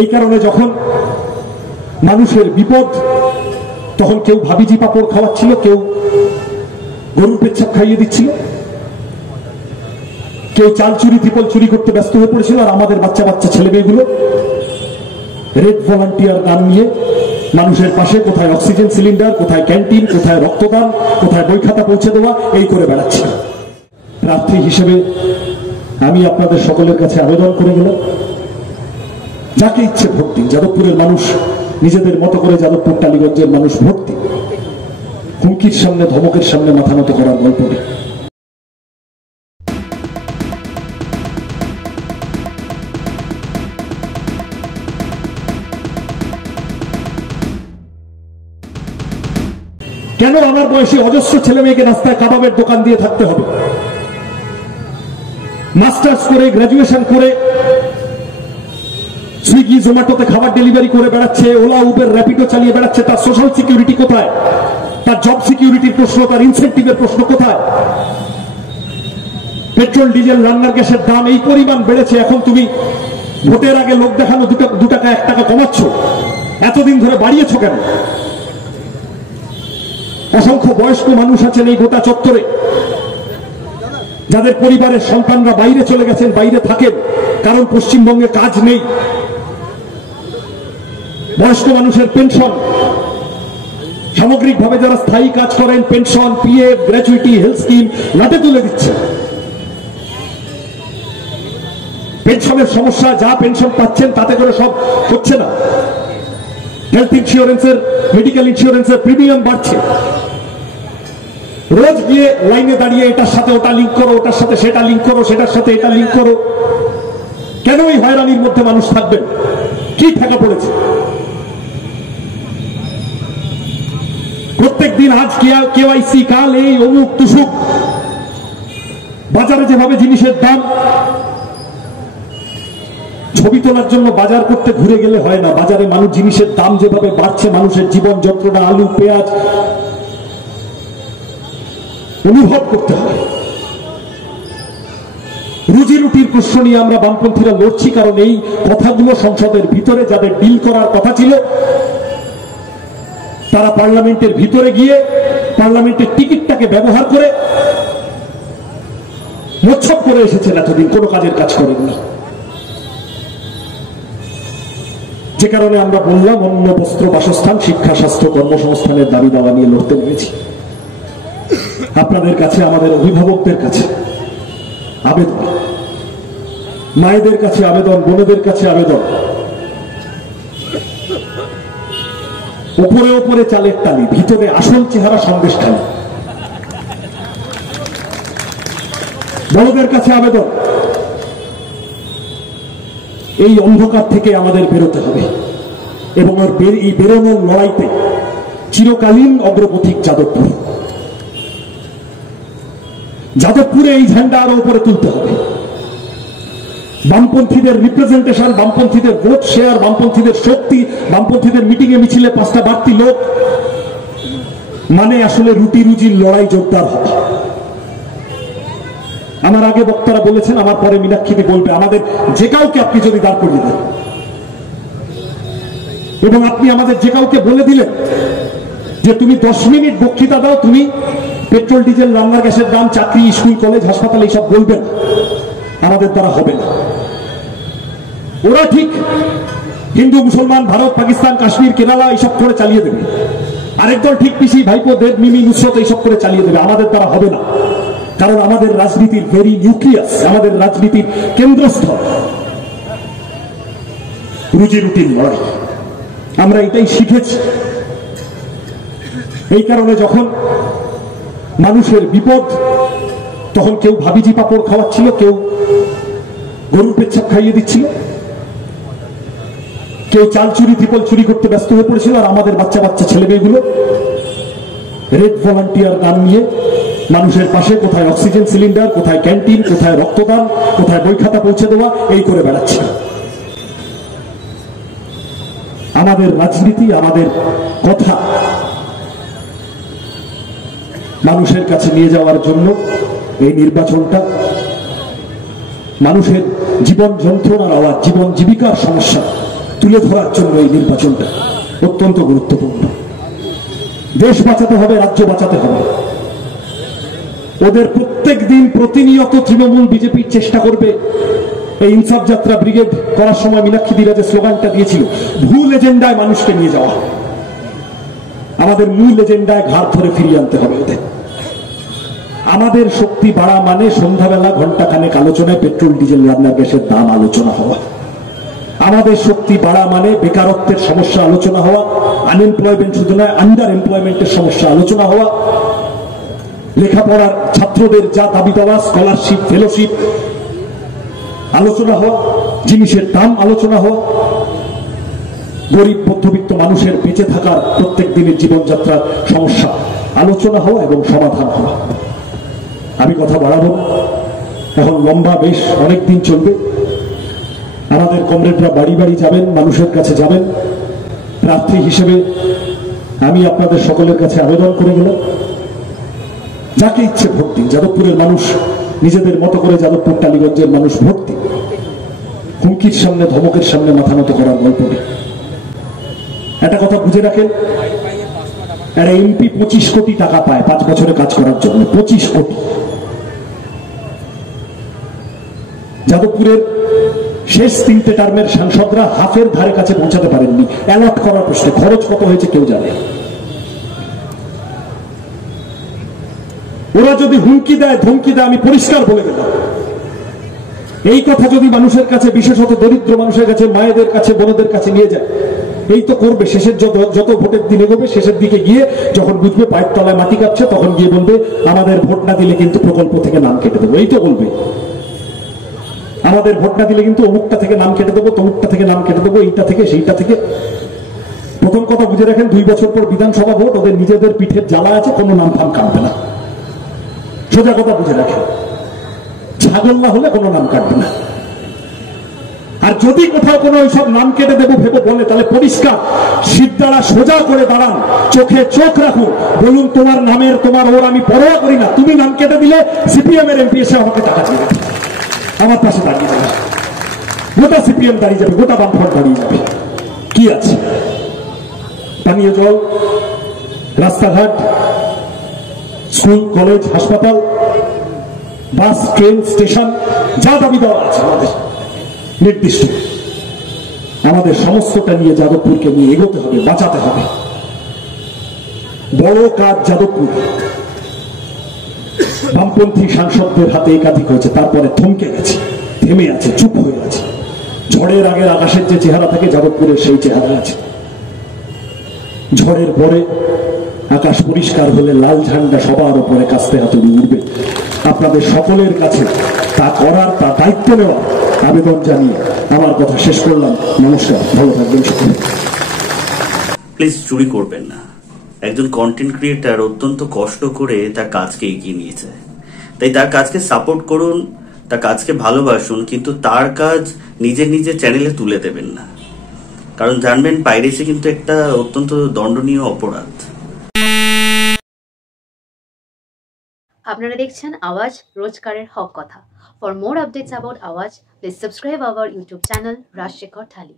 এই কারণে যখন মানুষের বিপদ তখন কেউ ভাবিজি পাপড় খাওয়াচ্ছিল, কেউ গরুর পেচ্ছাপ খাইয়ে দিচ্ছিল, কেউ চাল চুরি ত্রিপল চুরি করতে ব্যস্ত হয়ে পড়েছিল। আর আমাদের বাচ্চা বাচ্চা ছেলে মেয়েগুলো রেড ভলান্টিয়ার গান নিয়ে মানুষের পাশে কোথায় অক্সিজেন সিলিন্ডার, কোথায় ক্যান্টিন, কোথায় রক্তদান, কোথায় বই খাতা পৌঁছে দেওয়া, এই করে বেড়াচ্ছে। প্রার্থী হিসেবে আমি আপনাদের সকলের কাছে আবেদন করে গেলাম, যাকে ইচ্ছে ভোট দিন। যাদবপুরের মানুষ নিজেদের মতো করে, যাদবপুর টালিগঞ্জের মানুষ ভোট দিন। হুমকির সামনে, ধমকের সামনে মাথা নত করার গল্প নেই। কেন আমার বয়সী অজস্র ছেলে মেয়েকে রাস্তায় কাবাবের দোকান দিয়ে থাকতে হবে? মাস্টার্স করে, গ্রাজুয়েশন করে সুইগি জোম্যাটোতে খাবার ডেলিভারি করে বেড়াচ্ছে, ওলা উবের র্যাপিডো চালিয়ে বেড়াচ্ছে। তার সোশ্যাল সিকিউরিটি কোথায়? তার জব সিকিউরিটির প্রশ্ন, তার ইনসেন্টিভের প্রশ্ন কোথায়? পেট্রোল ডিজেল রান্নার গ্যাসের দাম এই পরিমাণ বেড়েছে, এখন তুমি ভোটের আগে লোক দেখানো 2 টাকা 1 টাকা কমাচ্ছ। এতদিন ধরে বাড়িয়েছ কেন? অসংখ্য বয়স্ক মানুষ আছেন এই গোটা চত্বরে, যাদের পরিবারের সন্তানরা বাইরে চলে গেছেন, বাইরে থাকেন, কারণ পশ্চিমবঙ্গে কাজ নেই। বয়স্ক মানুষের পেনশন, সামগ্রিকভাবে যারা স্থায়ী কাজ করেন, pension, PF, gratuity, health scheme লাটে তুলে দিচ্ছে। পেনশনের সমস্যা, যা পেনশন পাচ্ছেন তাতে করে সব হচ্ছে না। হেলথ ইন্স্যুরেন্সের, মেডিকেল ইন্স্যুরেন্সের প্রিমিয়াম বাড়ছে। রোজ গিয়ে লাইনে দাঁড়িয়ে এটার সাথে ওটা লিঙ্ক করো, ওটার সাথে সেটা লিঙ্ক করো, সেটার সাথে এটা লিঙ্ক করো। কেন এই হয়রানির মধ্যে মানুষ থাকবেন? কি ঠেকা পড়েছে? প্রত্যেক দিন আজ কেওয়াইসি, কাল এই অমুক তুসুক। বাজারে যেভাবে জিনিসের দাম, ছবি তোলার জন্য বাজার করতে ঘুরে গেলে হয় না। বাজারে মানুষ জিনিসের দাম যেভাবে বাড়ছে, মানুষের জীবন যন্ত্রণা, আলু পেঁয়াজ অনুভব করতে হয়। রুজি রুটির প্রশ্ন নিয়ে আমরা বামপন্থীরা লড়ছি, কারণ এই কথাগুলো সংসদের ভিতরে যাদের ডিল করার কথা ছিল, তারা পার্লামেন্টের ভিতরে গিয়ে পার্লামেন্টের টিকিটটাকে ব্যবহার করে মোচ্ছব করে এসেছেন। এতদিন কোনো কাজের কাজ করেননি, যে কারণে আমরা বললাম অন্ন, বস্ত্র, বাসস্থান, শিক্ষা, স্বাস্থ্য, কর্মসংস্থানের দাবি দাওয়া নিয়ে লড়তে নেমেছি। আপনাদের কাছে, আমাদের অভিভাবকদের কাছে আবেদন, মায়েদের কাছে আবেদন, বোনেদের কাছে আবেদন, উপরে উপরে চালের টালি, ভিতরে আসল চেহারা সন্দেশ খালি। বড়দের কাছে আবেদন, এই অন্ধকার থেকে আমাদের বেরোতে হবে এবং এই বেরোনোর লড়াইতে চিরকালীন অগ্রপথিক যাদবপুর। যাদবপুরে এই ঝান্ডা আরো উপরে তুলতে হবে। বামপন্থীদের রিপ্রেজেন্টেশন, বামপন্থীদের ভোট শেয়ার, বামপন্থীদের শক্তি, বামপন্থীদের মিটিং এ মিছিলে 5টা বাড়তি লোক মানে আসলে রুটি রুজির লড়াই জোরদার হবে। আমার আগে বক্তারা বলেছেন, আমার পরে মীনাক্ষীদি বলবে, আমাদের যে কাউকে আপনি যদি দাঁড় করিয়ে দেন এবং আপনি আমাদের যে কাউকে বলে দিলেন যে তুমি 10 মিনিট বক্তৃতা দাও, তুমি পেট্রোল ডিজেল রান্নার গ্যাসের দাম, চাকরি, স্কুল কলেজ হাসপাতাল এইসব বলবেন, আমাদের দ্বারা হবে না। ওরা ঠিক হিন্দু মুসলমান, ভারত পাকিস্তান কাশ্মীর কেরালা এইসব করে চালিয়ে দেবে, আরেক দল ঠিক পিসি ভাইপো দেব মিমি নুসরত এইসব করে চালিয়ে দেবে। আমাদের দ্বারা হবে না, কারণ আমাদের রাজনীতির ভেরি নিউক্লিয়াস, আমাদের রাজনীতির কেন্দ্রস্থল রুজি রুটির লড়াই। আমরা এটাই শিখেছি। এই কারণে যখন মানুষের বিপদ, তখন কেউ ভাবিজি পাপড় খাওয়াচ্ছিল, কেউ গরুর পেচ্ছাপ খাইয়ে দিচ্ছিল, কেউ চাল চুরি ত্রিপল চুরি করতে ব্যস্ত হয়ে পড়েছিল। আর আমাদের বাচ্চা বাচ্চা ছেলে মেয়েগুলো রেড ভলান্টিয়ার গান নিয়ে মানুষের পাশে কোথায় অক্সিজেন সিলিন্ডার, কোথায় ক্যান্টিন, কোথায় রক্তদান, কোথায় বই খাতা পৌঁছে দেওয়া, এই করে বেড়াচ্ছে। আমাদের রাজনীতি, আমাদের কথা মানুষের কাছে নিয়ে যাওয়ার জন্য এই নির্বাচনটা মানুষের জীবন যন্ত্রণার আওয়াজ, জীবন জীবিকার সমস্যা তুলে তুলে ধরার জন্য এই নির্বাচনটা অত্যন্ত গুরুত্বপূর্ণ। দেশ বাঁচাতে হবে, রাজ্য বাঁচাতে হবে। ওদের প্রত্যেক দিন প্রতিনিয়ত তৃণমূল বিজেপির চেষ্টা করবে এই ইনসাফ যাত্রা ব্রিগেড করার সময় মীনাক্ষী দিরা যে স্লোগানটা দিয়েছিল, ভুল এজেন্ডায় মানুষকে নিয়ে যাওয়া। আমাদের মূল এজেন্ডায় ঘাট ধরে ফিরিয়ে আনতে হবে ওদের। আমাদের শক্তি বাড়া মানে সন্ধ্যাবেলা ঘন্টাখানেক আলোচনায় পেট্রোল ডিজেল রান্নার গ্যাসের দাম আলোচনা হওয়া। আমাদের শক্তি বাড়া মানে বেকারত্বের সমস্যা আলোচনা হওয়া, আনএমপ্লয়মেন্ট শুধু নয় আন্ডার এমপ্লয়মেন্টের সমস্যা আলোচনা হওয়া, লেখাপড়ার ছাত্রদের যা দাবি দেওয়া, স্কলারশিপ, ফেলোশিপ আলোচনা হওয়া, জিনিসের দাম আলোচনা হওয়া, গরিব মধ্যবিত্ত মানুষের বেঁচে থাকার প্রত্যেক দিনের জীবনযাত্রার সমস্যা আলোচনা হওয়া এবং সমাধান হওয়া। আমি কথা বাড়াবো না, এখন লম্বা বেশ অনেক দিন চলবে। আমাদের কমরেডরা বাড়ি বাড়ি যাবেন, মানুষের কাছে যাবেন। প্রার্থী হিসেবে আমি আপনাদের সকলের কাছে আবেদন করে গেলাম, যাকে ইচ্ছে ভোট দিন। যাদবপুরের মানুষ নিজেদের মতো করে, যাদবপুর টালিগঞ্জের মানুষ ভোট দিন। হুমকির সামনে, ধমকের সামনে মাথা নত করার গল্প নেই। একটা কথা বুঝে রাখেন, একটা এমপি 25 কোটি টাকা পায় 5 বছরে কাজ করার জন্য, 25 কোটি। যাদবপুরের শেষ 3টে টার্মের সাংসদরা হাফের ধারে কাছে পৌঁছাতে পারেননি অ্যালট করার প্রশ্নে। খরচ কত হয়েছে কেউ জানে। ওরা যদি হুমকি দেয়, ধমকি দেয়, আমি পরিষ্কার বলে দিলাম, এই কথা যদি মানুষের কাছে, বিশেষত দরিদ্র মানুষের কাছে, মায়েদের কাছে, বোনদের কাছে নিয়ে যায়, এই তো করবে। শেষের যত ভোটের দিন এগোবে, শেষের দিকে গিয়ে যখন বুঝবে পায়ের তলায় মাটি কাটছে, তখন গিয়ে বলবে আমাদের ভোট না দিলে কিন্তু প্রকল্প থেকে নাম কেটে দেবো। এই তো বলবে, আমাদের ভোট না দিলে কিন্তু অমুকটা থেকে নাম কেটে দেবো, তমুকটা থেকে নাম কেটে দেবো, এইটা থেকে সেইটা থেকে। প্রথম কথা বুঝে রাখেন, 2 বছর পর বিধানসভা ভোট, ওদের নিজেদের পিঠের জ্বালা আছে, কোনো নাম ফাম কাটবে না। সোজা কথা বুঝে রাখেন, ছাগল না হলে কোনো নাম কাটবে না। আর যদি কোথাও কোনো ওইসব নাম কেটে দেবো ভেবে বলে, তাহলে পরিষ্কার সিদ্ধারা সোজা করে দাঁড়ান, চোখে চোখ রাখুন, বলুন তোমার নামের, তোমার ওর আমি পরোয়া করি না। তুমি নাম কেটে দিলে সিপিএম এর এমপি এসে আমাকে টাকা দিয়ে দেবে, আমার পাশে দাঁড়িয়ে যাবে, গোটা সিপিএম দাঁড়িয়ে যাবে, গোটা বামফ্রন্ট দাঁড়িয়ে যাবে। কি আছে? পানীয় জল, রাস্তাঘাট, স্কুল, কলেজ, হাসপাতাল, বাস, ট্রেন, স্টেশন, যা দাবি দেওয়া আছে আমাদের নির্দিষ্ট, আমাদের সমস্তটা নিয়ে যাদবপুরকে নিয়ে এগোতে হবে, বাঁচাতে হবে। বড় কাজ যাদবপুর। বামপন্থী সাংসদদের হাতে একাধিক হয়েছে, তারপরে থমকে গেছে, থেমে আছে, চুপ হয়ে আছে। ঝড়ের আগের আকাশের যে চেহারা থাকে, যাদবপুরের সেই চেহারা আছে। ঝড়ের পরে আকাশ পরিষ্কার হলে লাল ঝান্ডা সবার উপরে কাস্তে হাতুড়ি উঠবে। আপনাদের সকলের কাছে তা করার, তা দায়িত্ব নেওয়ার আবেদন জানিয়ে আমার কথা শেষ করলাম। নমস্কার, ভালো থাকবেন সকলে। প্লিজ চুরি করবেন না। একজন কন্টেন্ট ক্রিয়েটার অত্যন্ত কষ্ট করে তার কাজকে এগিয়ে নিয়েছে, তাই তার কাজকে সাপোর্ট করুন, তার কাজকে ভালোবাসুন, কিন্তু তার কাজ নিজের চ্যানেলে তুলে দেবেন না। কারণ জানবেন, পাইরেসি কিন্তু একটা অত্যন্ত দণ্ডনীয় অপরাধ। আপনারা দেখছেন আওয়াজ, রোজকারের হক কথা। For more updates about Awaaz, please subscribe our YouTube channel Rajshekhar thali.